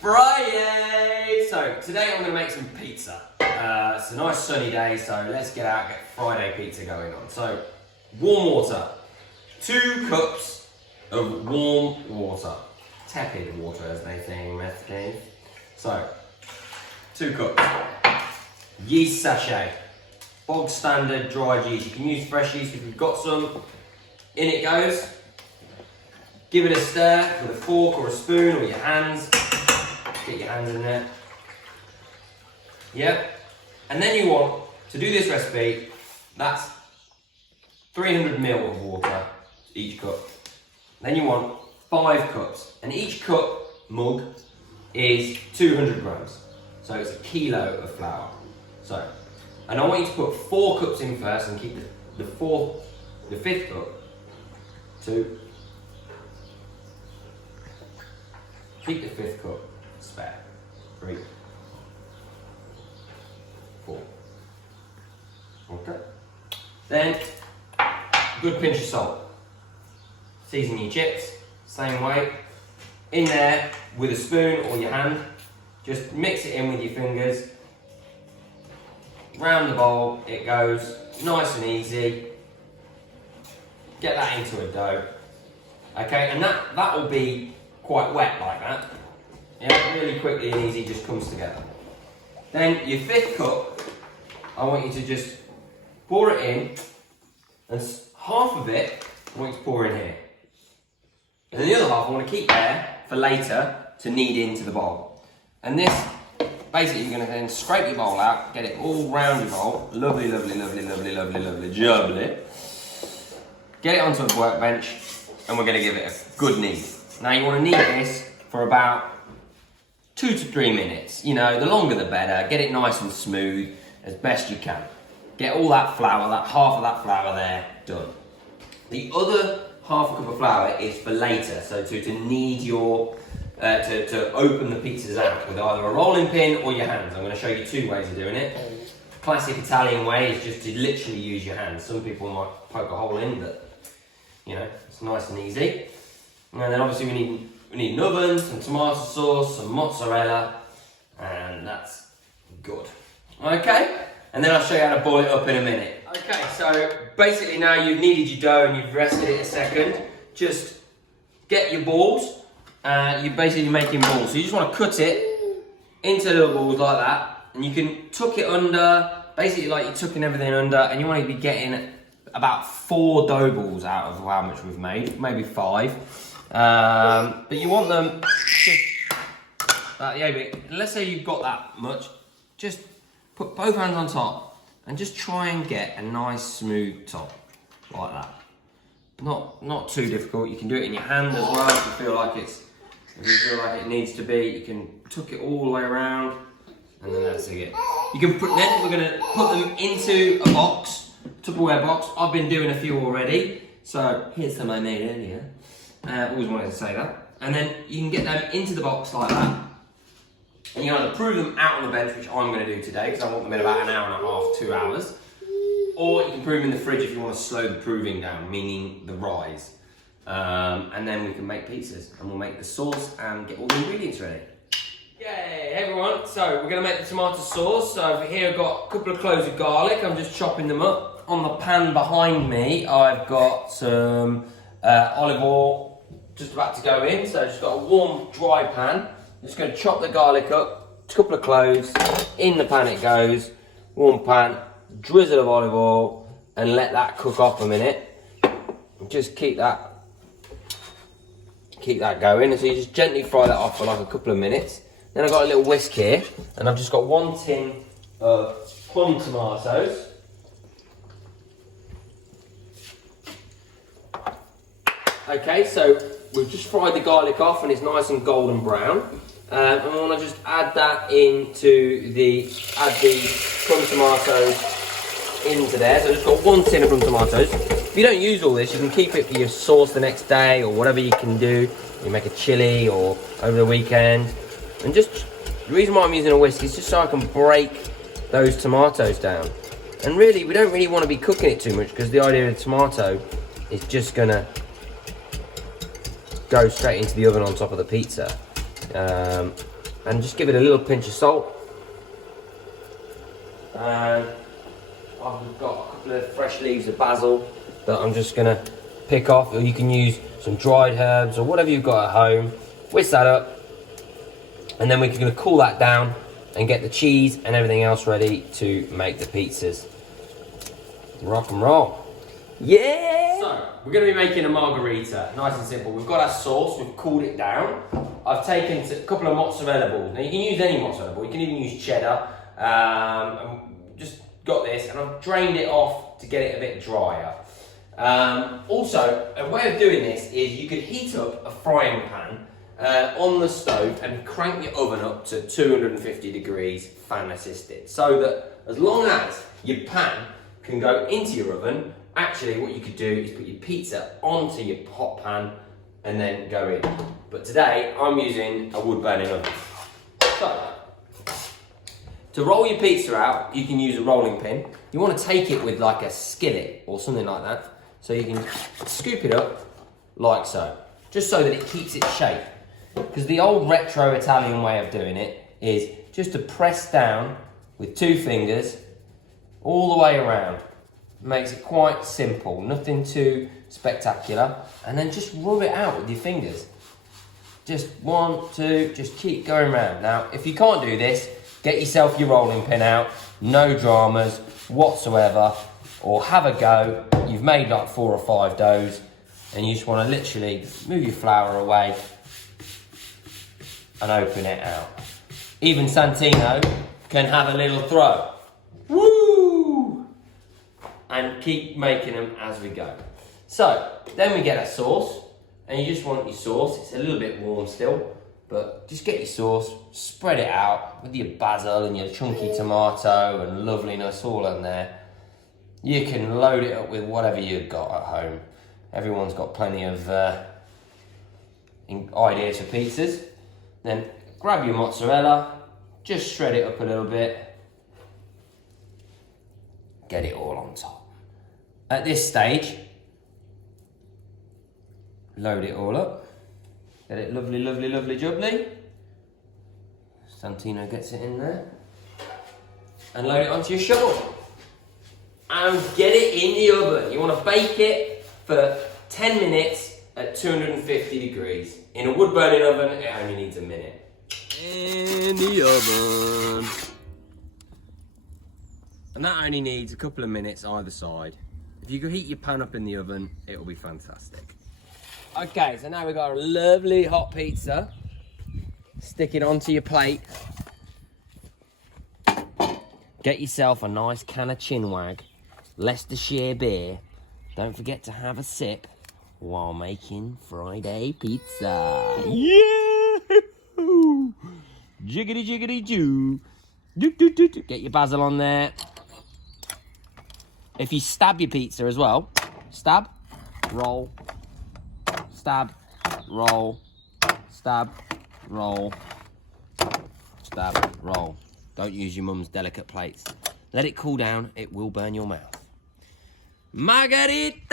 FRI-YAY! So today I'm going to make some pizza. It's a nice sunny day, so let's get out and get Friday pizza going on. So, warm water. 2 cups of warm water. Tepid water as they say in Mexico. So, 2 cups. Yeast sachet. Bog standard dried yeast. You can use fresh yeast if you've got some. In it goes. Give it a stir with a fork or a spoon or your hands. Get your hands in there. Yep. And then you want to do this recipe, that's 300 ml of water each cup. Then you want 5 cups. And each cup mug is 200 grams. So it's a kilo of flour. So, and I want you to put 4 cups in first and keep the 5th cup 2. Keep the 5th cup spare. 3, 4. Okay. Then, good pinch of salt. Season your chips, same way. In there with a spoon or your hand. Just mix it in with your fingers. Round the bowl it goes, nice and easy. Get that into a dough. Okay, and that will be quite wet like that. Yeah, really quickly and easy, just comes together. Then your 5th cup, I want you to just pour it in, and half of it I want you to pour in here. And then the other half I want to keep there for later to knead into the bowl. And this, basically you're going to then scrape your bowl out, get it all round your bowl. Lovely, lovely, lovely, lovely, lovely, lovely, lovely. Get it onto a workbench, and we're going to give it a good knead. Now you want to knead this for about 2 to 3 minutes. You know, the longer the better. Get it nice and smooth as best you can. Get all that flour, that half of that flour there, done. The other half cup of flour is for later, so to knead your, to open the pizzas out with either a rolling pin or your hands. I'm going to show you 2 ways of doing it. Classic Italian way is just to literally use your hands. Some people might poke a hole in, but you know, it's nice and easy. And then obviously we need an oven, some tomato sauce, some mozzarella, and that's good. Okay, and then I'll show you how to boil it up in a minute. Okay, so basically now you've kneaded your dough and you've rested it a second, just get your balls, you're basically making balls. So you just want to cut it into little balls like that, and you can tuck it under, basically like you're tucking everything under, and you want to be getting about 4 dough balls out of how much we've made, maybe 5. But you want them just yeah, but let's say you've got that much, just put both hands on top and just try and get a nice smooth top like that. Not too difficult. You can do it in your hand as well if you feel like it needs to be. You can tuck it all the way around, and then that's it. You can then we're gonna put them into a box, Tupperware box. I've been doing a few already, so here's some I made earlier. Always wanted to say that. And then you can get them into the box like that. And you either prove them out on the bench, which I'm going to do today, because I want them in about 1.5 hours, 2 hours. Or you can prove them in the fridge if you want to slow the proving down, meaning the rise. And then we can make pizzas. And we'll make the sauce and get all the ingredients ready. Yay, everyone. So we're going to make the tomato sauce. So over here I've got a couple of cloves of garlic. I'm just chopping them up. On the pan behind me, I've got some olive oil just about to go in, so just got a warm dry pan. Just going to chop the garlic up, a couple of cloves, in the pan it goes, warm pan, drizzle of olive oil, and let that cook off a minute. Just keep that going, so you just gently fry that off for like a couple of minutes. Then I've got a little whisk here, and I've just got 1 tin of plum tomatoes. Okay, so we've just fried the garlic off and it's nice and golden brown. And I want to just add that into the plum tomatoes into there. So I've just got 1 tin of plum tomatoes. If you don't use all this, you can keep it for your sauce the next day or whatever you can do. You make a chili or over the weekend. And just, the reason why I'm using a whisk is just so I can break those tomatoes down. And really, we don't really want to be cooking it too much because the idea of the tomato is just going to go straight into the oven on top of the pizza. And just give it a little pinch of salt. And I've got a couple of fresh leaves of basil that I'm just gonna pick off, or you can use some dried herbs or whatever you've got at home. Whisk that up, and then we're gonna cool that down and get the cheese and everything else ready to make the pizzas. Rock and roll. Yeah! So, we're gonna be making a margherita, nice and simple. We've got our sauce, we've cooled it down. I've taken a couple of mozzarella balls. Now you can use any mozzarella ball, you can even use cheddar. And just got this, and I've drained it off to get it a bit drier. Also, a way of doing this is you could heat up a frying pan on the stove and crank your oven up to 250 degrees, fan assisted, so that as long as your pan can go into your oven, actually what you could do is put your pizza onto your hot pan and then go in. But today I'm using a wood burning oven. So, to roll your pizza out, you can use a rolling pin. You want to take it with like a skillet or something like that. So you can scoop it up like so, just so that it keeps its shape. Because the old retro Italian way of doing it is just to press down with 2 fingers all the way around. It makes it quite simple, nothing too spectacular. And then just rub it out with your fingers. Just 1, 2, just keep going around. Now, if you can't do this, get yourself your rolling pin out, no dramas whatsoever, or have a go. You've made like 4 or 5 doughs, and you just want to literally move your flour away and open it out. Even Santino can have a little throw. Woo! And keep making them as we go. So, then we get our sauce, and you just want your sauce. It's a little bit warm still. But just get your sauce, spread it out with your basil and your chunky tomato and loveliness all in there. You can load it up with whatever you've got at home. Everyone's got plenty of ideas for pizzas. Then grab your mozzarella, just shred it up a little bit. Get it all on top. At this stage, load it all up. Get it lovely, lovely, lovely, jubbly. Santino gets it in there. And load it onto your shovel. And get it in the oven. You want to bake it for 10 minutes at 250 degrees. In a wood burning oven, it only needs a minute. In the oven. And that only needs a couple of minutes either side. If you can heat your pan up in the oven, it'll be fantastic. Okay, so now we've got a lovely hot pizza. Stick it onto your plate. Get yourself a nice can of Chinwag, Leicestershire beer. Don't forget to have a sip while making Friday pizza. Yeah! Jiggity jiggity joo. Doot, doot, doot, doot. Get your basil on there. If you stab your pizza as well, stab, roll, stab, roll, stab, roll, stab, roll. Don't use your mum's delicate plates. Let it cool down, it will burn your mouth. Margherita!